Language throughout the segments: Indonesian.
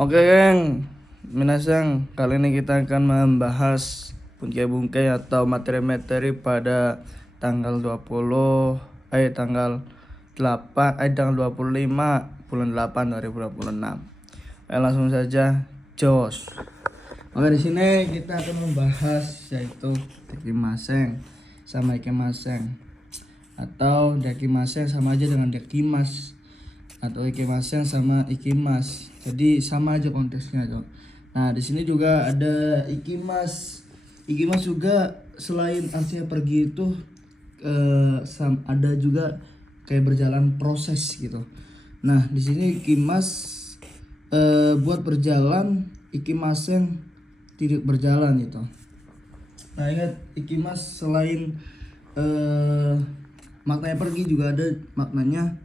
Oke geng, minasang, kali ini kita akan membahas bungkai-bungkai atau materi-materi pada tanggal 25 bulan 8 2026. Langsung saja, jos. Oke, di sini kita akan membahas yaitu dakimaseng sama ikimaseng, atau dakimaseng sama aja dengan dakimas, atau ikimaseng sama ikimas. Jadi sama aja konteksnya, Cok. Nah, di sini juga ada ikimas. Ikimas juga selain artinya pergi itu ada juga kayak berjalan proses gitu. Nah, di sini ikimas buat berjalan, ikimaseng tidak berjalan gitu. Nah, ingat ikimas selain maknanya pergi juga ada maknanya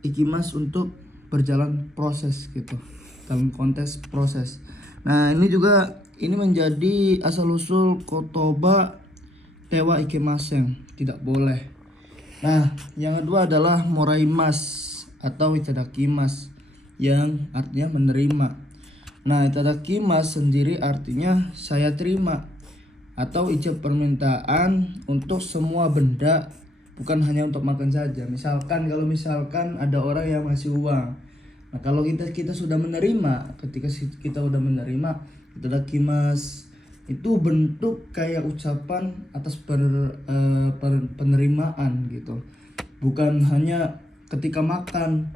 ikimas untuk berjalan proses gitu, dalam konteks proses. Nah, ini menjadi asal usul kotoba tewa ikimaseng, tidak boleh. Nah, yang kedua adalah moraimas atau itadakimas yang artinya menerima. Nah, itadakimas sendiri artinya saya terima atau ijab permintaan untuk semua benda, bukan hanya untuk makan saja. Kalau misalkan ada orang yang ngasih uang, nah kalau kita sudah menerima, ketika kita sudah menerima itadakimas, itu bentuk kayak ucapan atas penerimaan gitu, bukan hanya ketika makan.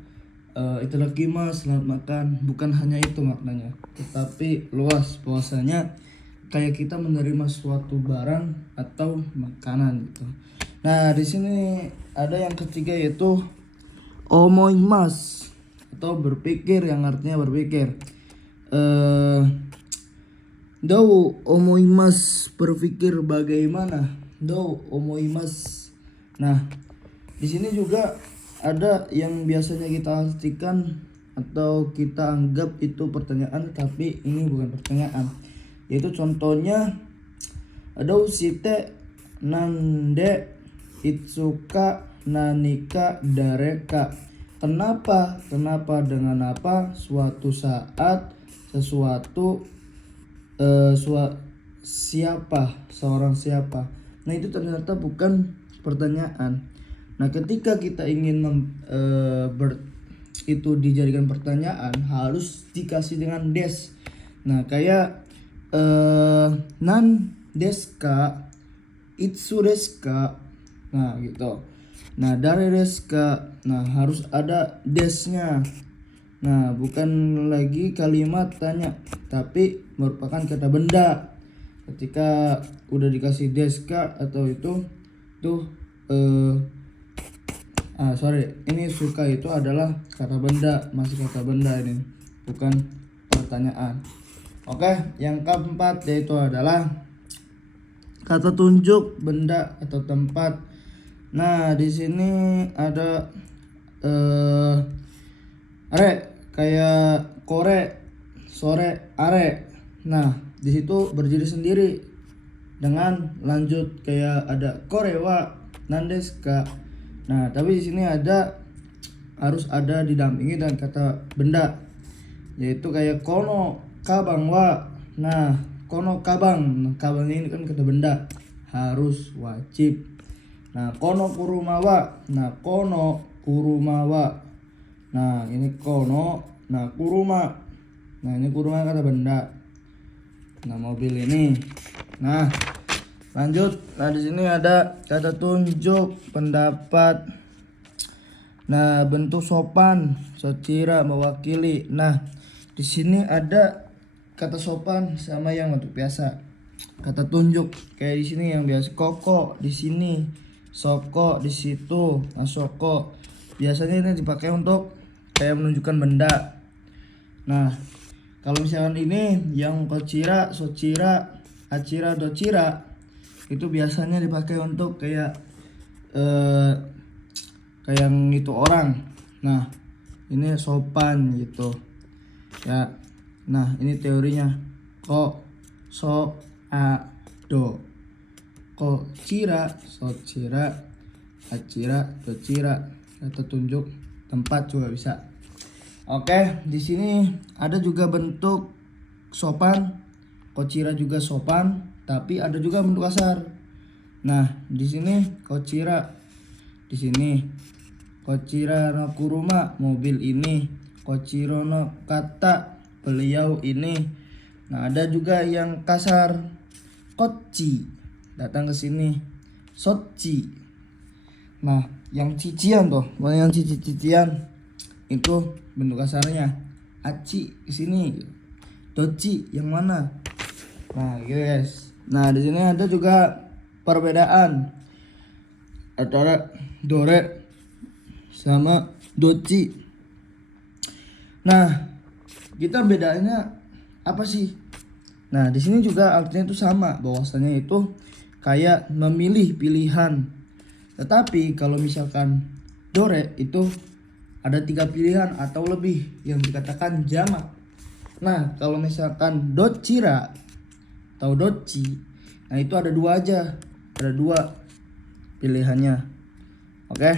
Itadakimas, selamat makan, bukan hanya itu maknanya, tetapi luas bahwasanya kayak kita menerima suatu barang atau makanan gitu. Nah, di sini ada yang ketiga yaitu omoimas atau berpikir, yang artinya berpikir. Dou omoimas, berpikir bagaimana? Dou omoimas. Nah, di sini juga ada yang biasanya kita artikan atau kita anggap itu pertanyaan, tapi ini bukan pertanyaan. Yaitu contohnya ada usite nande itsuka nanika dareka. Kenapa dengan apa suatu saat sesuatu seorang siapa. Nah, itu ternyata bukan pertanyaan. Nah, ketika kita ingin itu dijadikan pertanyaan, harus dikasih dengan des. Nah, kayak nan deska, itsu deska. Nah, gitu. Nah, dari deska, nah harus ada desnya. Nah, bukan lagi kalimat tanya, tapi merupakan kata benda. Ketika udah dikasih deska atau itu tuh ini suka itu adalah kata benda, masih kata benda ini, bukan pertanyaan. Oke, yang keempat yaitu adalah kata tunjuk benda atau tempat. Nah, di sini ada are, kayak kore, sore, are. Nah, di situ berdiri sendiri dengan lanjut kayak ada korewa nandeska. Nah, tapi di sini harus ada didampingi dan kata benda, yaitu kayak kono kabang wa. Nah, kono kabang, kabang ini kan kata benda, harus wajib. Nah, kono kurumawa. Nah, kono kurumawa. Nah, ini kono. Nah, kuruma. Nah, ini kuruma kata benda. Nah, mobil ini. Nah, lanjut. Nah, di sini ada kata tunjuk pendapat. Nah, bentuk sopan, socira, mewakili. Nah, di sini ada kata sopan sama yang bentuk biasa. Kata tunjuk kayak di sini yang biasa koko di sini, soko di situ, soko. Biasanya ini dipakai untuk kayak menunjukkan benda. Nah, kalau misalkan ini yang kocira, socira, acira, docira, itu biasanya dipakai untuk kayak yang itu orang. Nah, ini sopan gitu ya. Nah, ini teorinya. Ko so a do, ko cira, so cira, acira, do cira. Kata tunjuk tempat juga bisa. Oke, di sini ada juga bentuk sopan, kocira juga sopan, tapi ada juga bentuk kasar. Nah, di sini kocira, di sini kocira no kuruma, mobil ini, kociro no kata, beliau ini. Nah, ada juga yang kasar, koci, datang ke sini, soci. Nah, yang cician tuh, yang cician itu bentuk kasarnya, aci di sini, doci yang mana. Nah, gitu guys. Nah, di sini ada juga perbedaan antara dore sama doci. Nah, kita bedanya apa sih? Nah, di sini juga artinya itu sama, bahwasanya itu kayak memilih pilihan. Tetapi kalau misalkan dore itu ada 3 pilihan atau lebih yang dikatakan jamak. Nah, kalau misalkan docira atau doci, nah itu ada 2 aja, ada 2 pilihannya. Oke.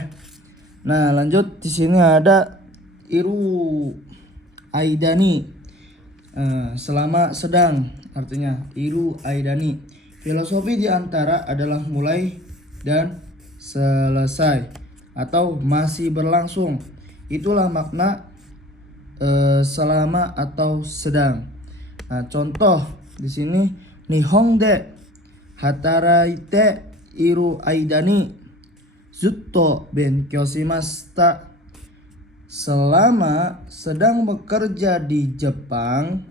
Nah, lanjut di sini ada iru aidani, selama sedang, artinya iru aidani. Filosofi di antara adalah mulai dan selesai atau masih berlangsung. Itulah makna selama atau sedang. Nah, contoh di sini Nihonde hataraite iru aidani zutto benkyou shimashita. Selama sedang bekerja di Jepang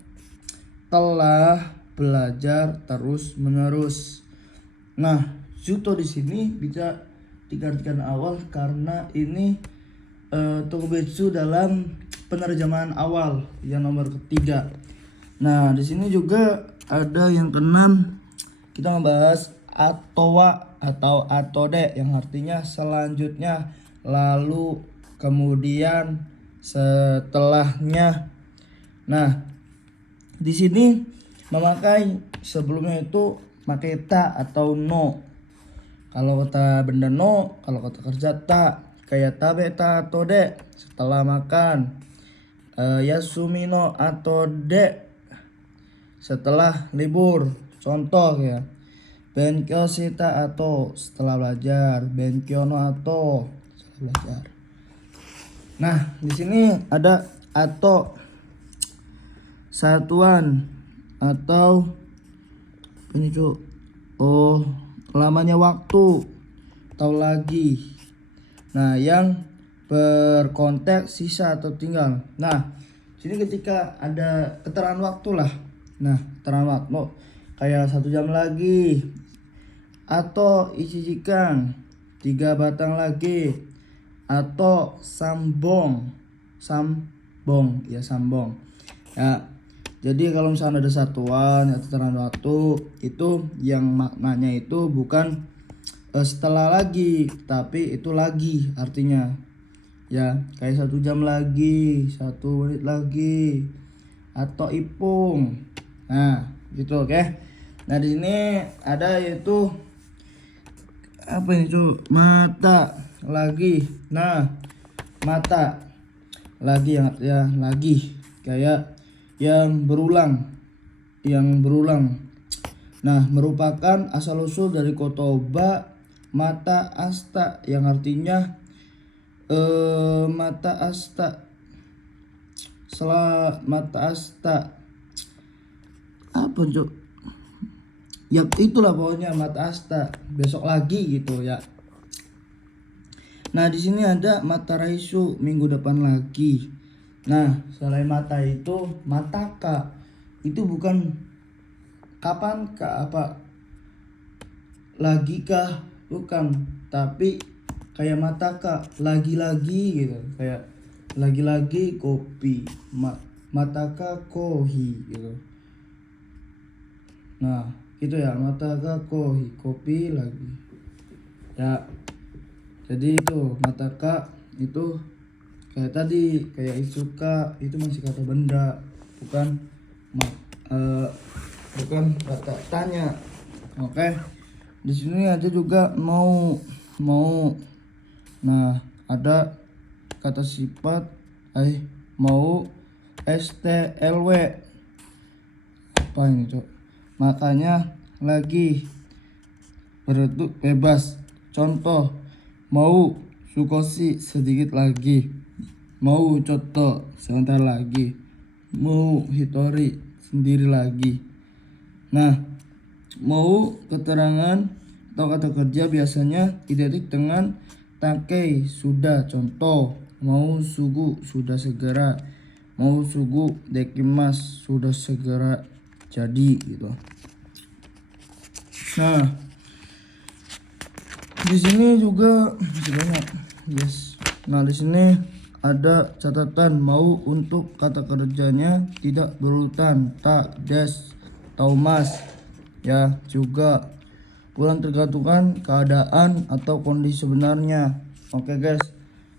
telah belajar terus-menerus. Nah, zutto di sini bisa digantikan awal karena ini tokubetsu dalam penerjemahan awal yang nomor ketiga. Nah, di sini juga ada yang keenam. Kita membahas atowa atau atode yang artinya selanjutnya, lalu, kemudian, setelahnya. Nah, di sini memakai sebelumnya itu pakai ta atau no. Kalau kata benda no, kalau kata kerja ta. Kayak tabe ta atode, setelah makan. Yasumi no atode, setelah libur. Contoh ya, benkyou shita ato, setelah belajar. Benkyou no ato, setelah belajar. Nah, di sini ada ato, satuan atau ini cu, lamanya waktu atau lagi. Nah, yang berkonteks sisa atau tinggal. Nah, sini ketika ada keterangan waktu lah. Nah, keterangan waktu kayak 1 jam lagi, atau ichijikan 3 batang lagi, atau sambong ya, sambong ya. Jadi kalau misalnya ada satuan atau keterangan waktu itu yang maknanya itu bukan setelah lagi, tapi itu lagi artinya ya, kayak 1 jam lagi, 1 menit lagi, atau ipung. Nah, gitu. Oke. Nah, di sini ada yaitu apa ini tuh, mata lagi. Nah, mata lagi yang ya, lagi kayak yang berulang, Nah, merupakan asal usul dari kotoba mata asta yang artinya mata asta, mata asta apa cok ya, itulah pokoknya mata asta, besok lagi gitu ya. Nah, di sini ada mata raisu, minggu depan lagi. Nah, selain mata itu mataka, itu bukan kapan kah, apa lagi kah, bukan, tapi kayak mataka, lagi-lagi gitu, kayak lagi-lagi kopi, mataka kohi gitu. Nah, itu ya, mataka kohi, kopi lagi ya. Jadi itu mataka itu kayak tadi, kayak isuka itu masih kata benda, bukan bukan kata tanya. Oke. Di sini ada juga mau. Nah, ada kata sifat mau STLW. Apa ini cok? Makanya lagi berbentuk bebas. Contoh, mau Sukosi sedikit lagi, mau Coto sebentar lagi, mau Hitori sendiri lagi. Nah, mau keterangan atau kata kerja biasanya identik dengan takei sudah. Contoh, mau sugu sudah segera, mau sugu dekimas sudah segera jadi gitu. Nah, di sini juga masih banyak, yes. Nah, di sini ada catatan mau untuk kata kerjanya tidak berurutan, tak, des, atau mas, ya juga kurang tergantungkan keadaan atau kondisi sebenarnya. Oke guys,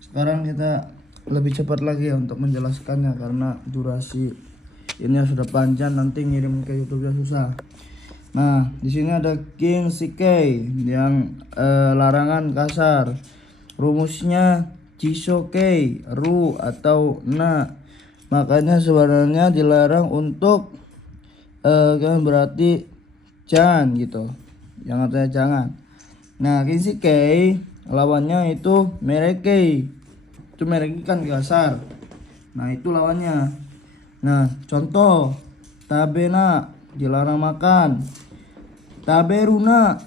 sekarang kita lebih cepat lagi ya untuk menjelaskannya karena durasi ini sudah panjang, nanti ngirim ke YouTube-nya susah. Nah, di sini ada King Shikei yang larangan kasar. Rumusnya Jisokei, ru atau na. Makanya sebenarnya dilarang untuk kan berarti jangan gitu. Yang artinya jangan. Nah, King Shikei lawannya itu Merekei. Itu Merekei kan kasar. Nah, itu lawannya. Nah, contoh Tabena dilarang makan. Taberuna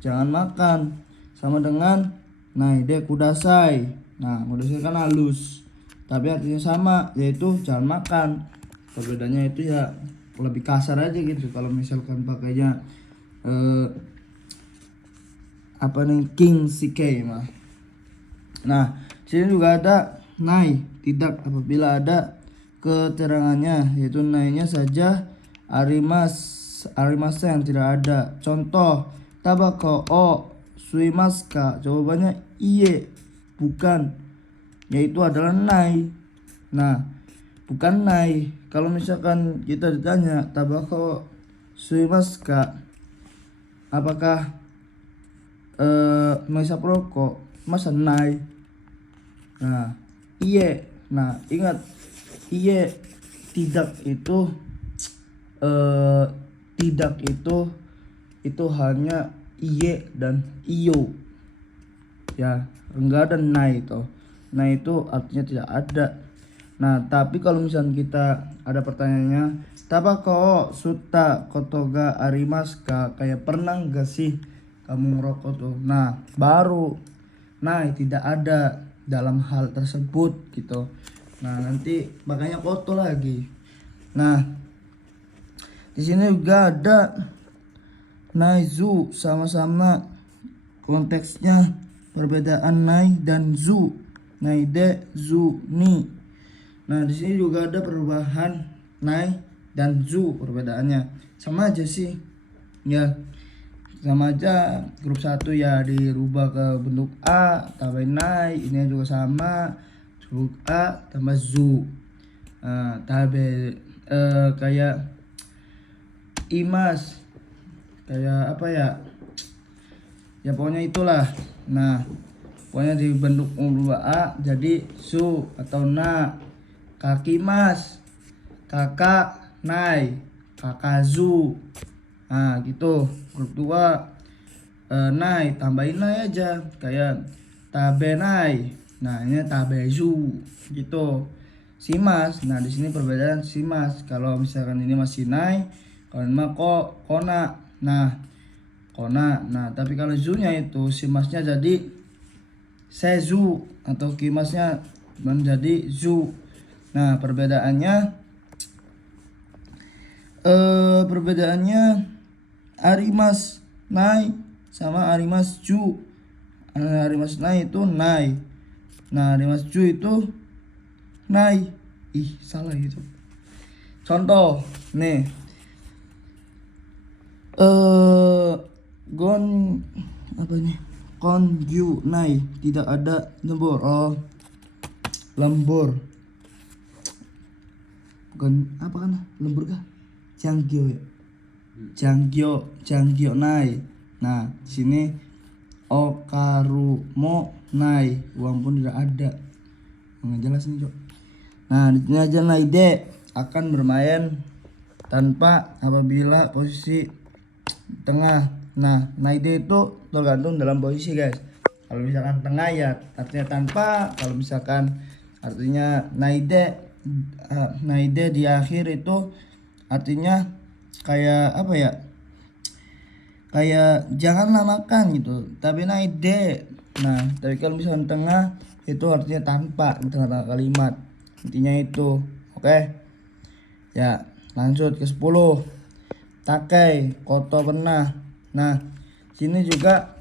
jangan makan, sama dengan naide kudasai. Nah, kudasai kan halus, tapi artinya sama, yaitu jangan makan. Perbedaannya itu ya lebih kasar aja gitu. Kalau misalkan pakainya apa nih King Shikei mah. Nah, sini juga ada nai tidak apabila ada keterangannya, yaitu nainya saja arimasa yang tidak ada. Contoh, tabako o suimaska, jawabannya iye, bukan, yaitu adalah nai. Nah, bukan nai. Kalau misalkan kita ditanya tabako suimaska, apakah menghisap rokok, masa nai. Nah, iye. Nah, ingat, iye tidak itu tidak itu hanya iye dan iyo ya, enggak ada nai itu. Nah, itu artinya tidak ada. Nah, tapi kalau misalnya kita ada pertanyaannya tabako suta kotoga arimaska, kayak pernah enggak sih kamu ngerokok tuh, nah baru nai tidak ada dalam hal tersebut gitu. Nah, nanti makanya koto lagi. Nah, di sini juga ada naizu, sama-sama konteksnya perbedaan nai dan zu. Naide, zu, ni. Nah, di sini juga ada perubahan nai dan zu, perbedaannya sama aja sih. Ya, sama aja. Grup 1 ya dirubah ke bentuk a tambahin nai, ini juga sama, huruf a tambah zu. Kayak imas, kayak apa ya, ya pokoknya itulah. Nah, pokoknya dibentuk berubah a jadi su atau na. Kaki mas, kakak nai, kakazu. Nah gitu. Grup 2 nai, tambahin nai aja, kayak tabe nai. Nah, ini tabezu gitu. Simas, nah di sini perbedaan simas. Kalau misalkan ini masih nai, kalau ini mah kona. Nah, kona. Nah, tapi kalau zu-nya itu simasnya jadi sezu atau kimasnya menjadi zu. Nah, perbedaannya arimas nai sama arimas ju. Arimas nai itu nai. Nah, arimas ju itu nai. Salah gitu. Contoh nih, gon apa nih, kongyu nai, tidak ada lembur. Lembur bukan apa kan, lembur kah, janggyo ya, janggyo nai. Nah, di sini okaru mo nai, uang pun tidak ada. Nggak jelas nih cok. Nah, di sini aja Naide akan bermain tanpa apabila posisi tengah. Nah, Naide itu tergantung dalam posisi, guys. Kalau misalkan tengah ya artinya tanpa, kalau misalkan artinya Naide di akhir itu artinya kayak apa ya? Kayak janganlah makan gitu, tapi Naide. Nah, tapi kalau misalkan tengah itu artinya tanpa di tengah-tengah kalimat. Intinya itu. Oke. Ya, lanjut ke 10. Takai, koto pernah. Nah, sini juga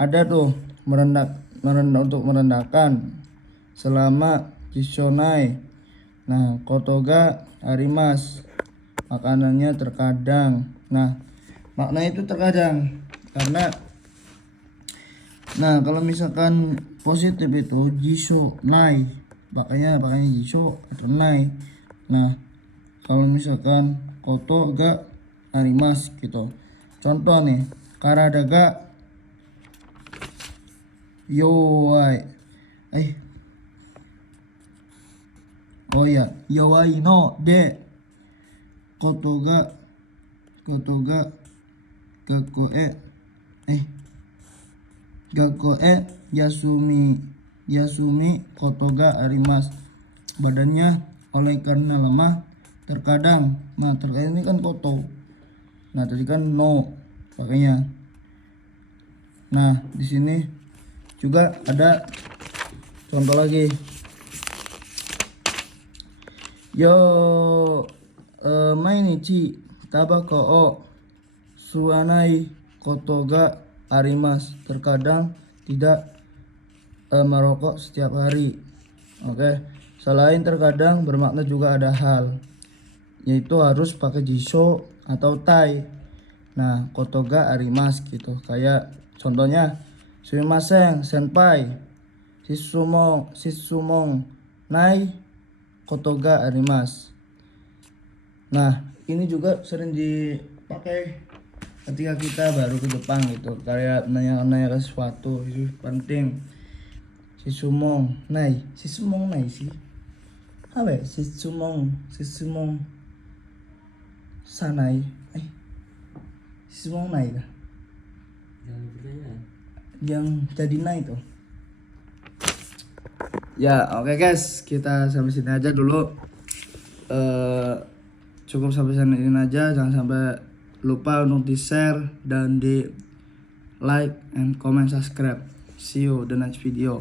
ada tuh merendah untuk merendahkan selama jishonai. Nah, kotoga arimas, makanannya terkadang. Nah, makna itu terkadang karena kalau misalkan positif itu jisho nai, makanya jisho atau nai. Nah, kalau misalkan koto ga arimas gitu. Contoh nih, karada ga yowai. Oh ya, yowai no de koto ga gakko yasumi koto ga arimas. Badannya oleh karena lemah terkadang. Nah, terkadang ini kan koto. Nah, tadi kan no pakainya. Nah, di sini juga ada contoh lagi. Yo mainichi tabako o suanai koto ga arimas. Terkadang tidak merokok setiap hari. Oke. Selain terkadang bermakna juga ada hal, yaitu harus pakai jisho atau tai. Nah, koto ga arimas gitu. Kayak contohnya sumimasen senpai sisumong nai koto ga arimas. Nah, ini juga sering dipakai ketika kita baru ke Jepang gitu, kayak nanya ke sesuatu itu penting. Sisumong nai sih apa ya? Sisumong sanai sisumong nai kah? Yang jadi nai tuh ya. Oke guys, kita sampai sini aja dulu. Cukup sampai sini aja. Jangan sampai lupa untuk di share dan di like and comment subscribe. See you the next video.